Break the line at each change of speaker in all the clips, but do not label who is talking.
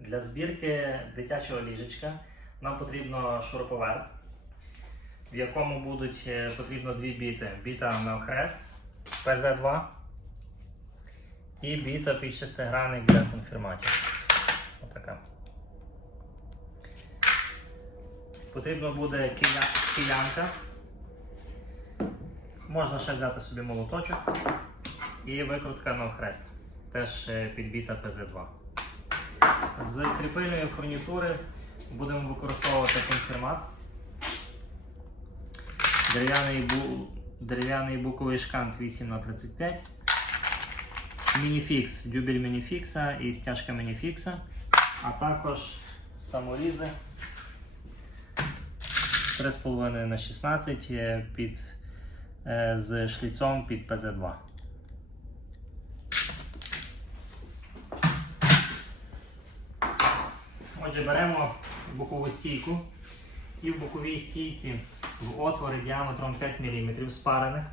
Для збірки дитячого ліжечка нам потрібно шуруповерт, в якому будуть е, потрібно дві біти. Біта на хрест ПЗ2 і біта під шестигранник для конфірматів. Отака. Потрібно буде киля- киянка. Можна ще взяти собі молоточок і викрутка на хрест. Теж е, підбіта ПЗ2. З кріпильної фурнітури будемо використовувати конфірмат. Дерев'яний, бу... Дерев'яний буковий шкант 8х35. Мініфікс, дюбель мініфікса і стяжка мініфікса, а також саморізи 3,5 на 16 е, під, е, з шліцом під ПЗ2. Отже, беремо бокову стійку і в боковій стійці в отвори діаметром 5 мм спарених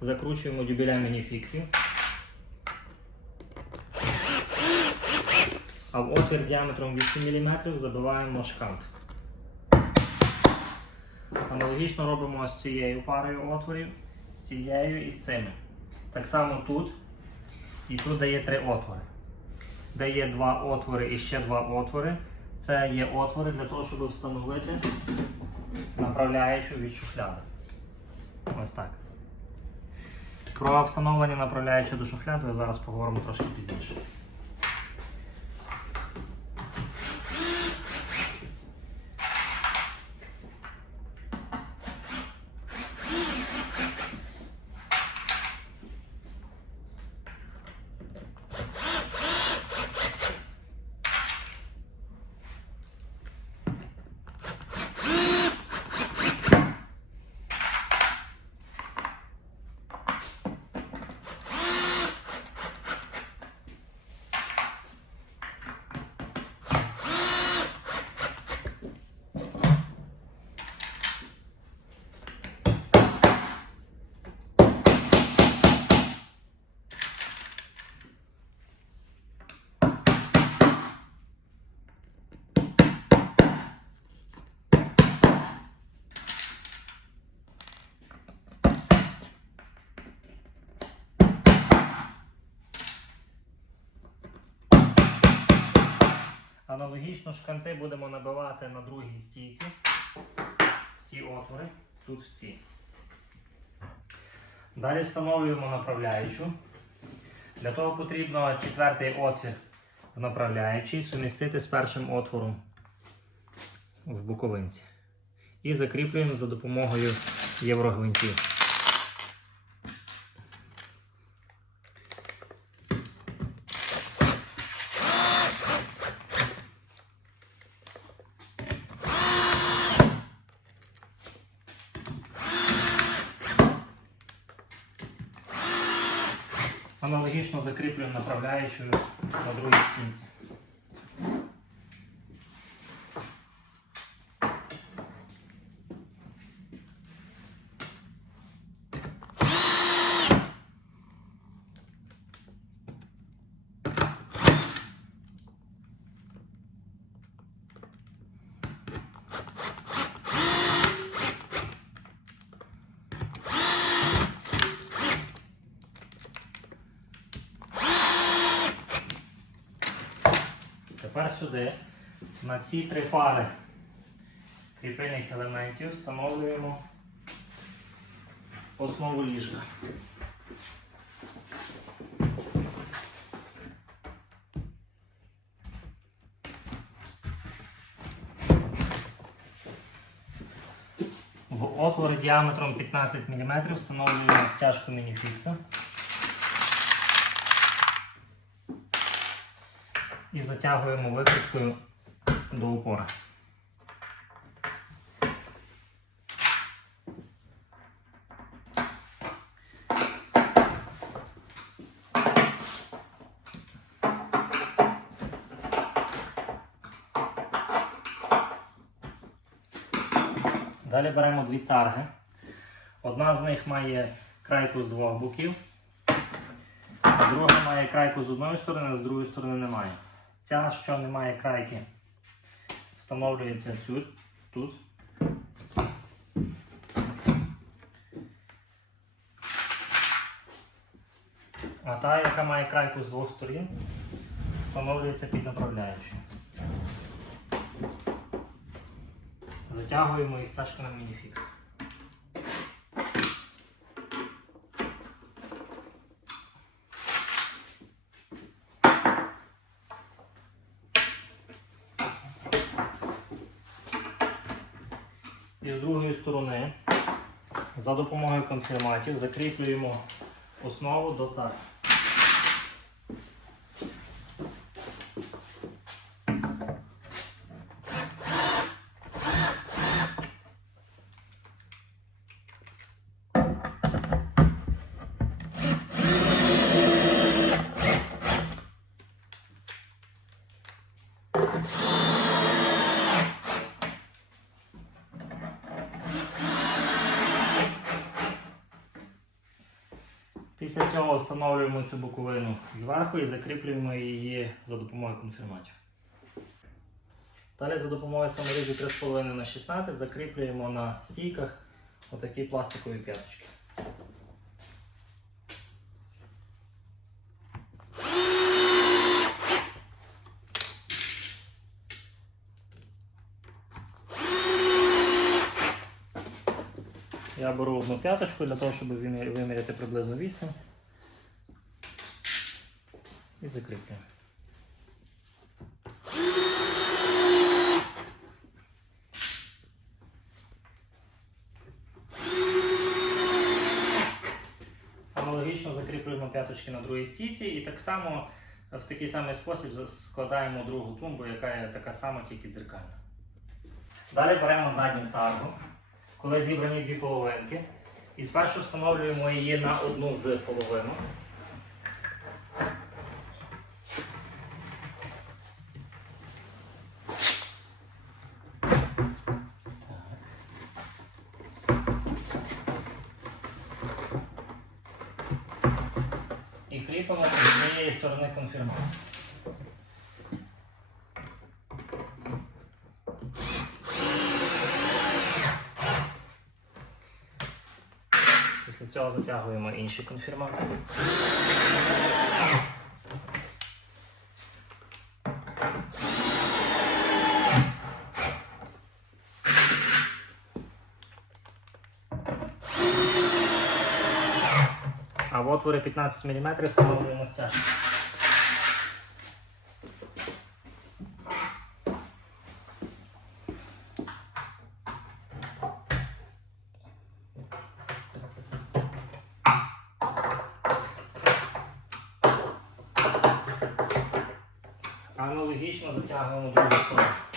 закручуємо дюбеля мініфіксі. А в отвір діаметром 8 мм забиваємо шкант. Аналогічно робимо з цією парою отворів, з цією і з цими. Так само тут і тут дає три отвори. Де є два отвори і ще два отвори. Це є отвори для того, щоб встановити направляючу від шухляди. Ось так. Про встановлення направляючої до шухляди зараз поговоримо трошки пізніше. Аналогічно шканти будемо набивати на другій стійці в ці отвори, тут в ці. Далі встановлюємо направляючу. Для того потрібно четвертий отвір в направляючий сумістити з першим отвором в боковинці. І закріплюємо за допомогою єврогвинтів. Аналогічно закріплюємо направляючою на другій стінці. Тепер сюди на ці три пари кріпильних елементів встановлюємо основу ліжка. В отвори діаметром 15 мм встановлюємо стяжку мініфікса. І затягуємо викруткою до упора. Далі беремо дві царги. Одна з них має крайку з двох боків, друга має крайку з одної сторони, а з другої сторони немає. Ця, що не має крайки, встановлюється тут. тут. А та, яка має крайку з двох сторін, встановлюється під направляючою. Затягуємо із стяжки на мініфікс. І з другої сторони за допомогою конфірматів закріплюємо основу до царя. Після цього встановлюємо цю боковину зверху і закріплюємо її за допомогою конфірматів. Далі за допомогою саморізу 3,5 на 16 закріплюємо на стійках отакі пластикові п'яточки. Я беру одну п'яточку для того, щоб виміряти приблизно відстань. І закріплюємо. Аналогічно закріплюємо п'яточки на другій стійці і так само в такий самий спосіб складаємо другу тумбу, яка є така сама, тільки дзеркальна. Далі беремо задню саргу, коли зібрані дві половинки. І спершу встановлюємо її на одну з половинок. І кріпимо однієї сторони конфірмацію. Після цього затягуємо інші конфірмати. Отвори 15 мм встановлюємо стяжку. Аналогічно затягуємо другу сторону.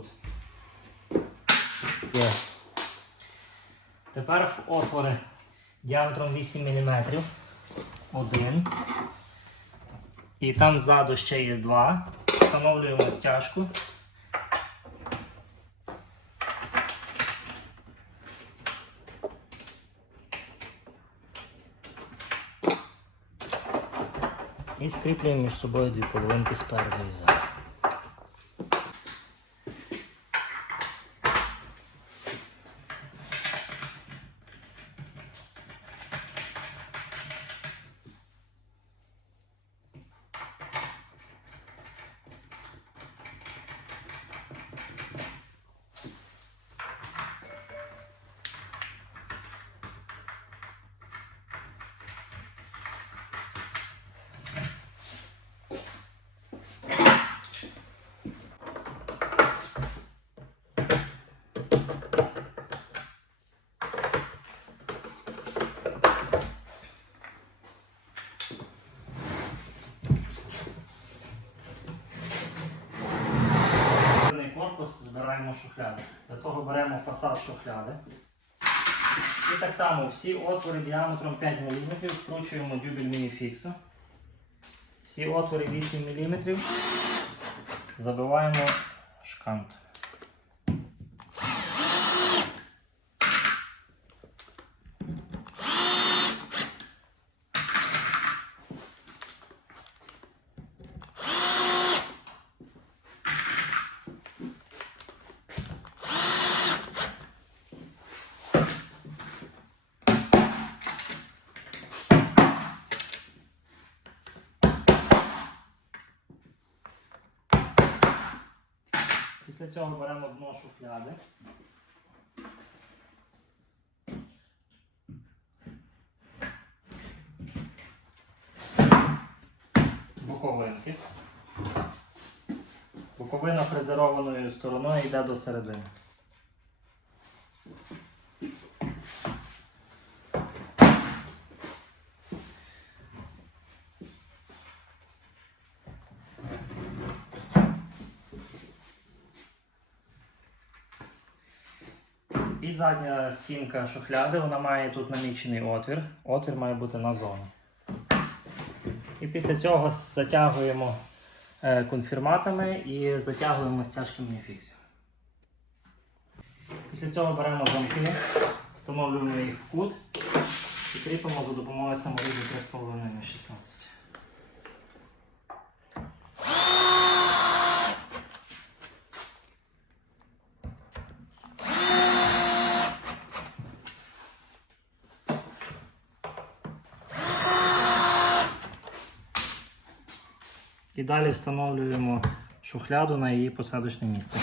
Good. Є. Тепер в отвори діаметром 8 мм. Один. І там ззаду ще є два. Встановлюємо стяжку. І скріплюємо між собою дві половинки спереду і ззаду. Шухляди. Для того беремо фасад шухляди. І так само всі отвори діаметром 5 мм вкручуємо дюбель мініфікса. Всі отвори 8 мм забиваємо шкант. Після цього беремо дно шухляди. Боковинки. Боковина фрезерованою стороною йде до середини. І задня стінка шухляди, вона має тут намічений отвір. Отвір має бути на зоні. І після цього затягуємо е, конфірматами і затягуємо стяжки мініфіксів. Після цього беремо замки, встановлюємо їх в кут і кріпимо за допомогою саморізу 3,5 на 16. І далі встановлюємо шухляду на її посадочне місце.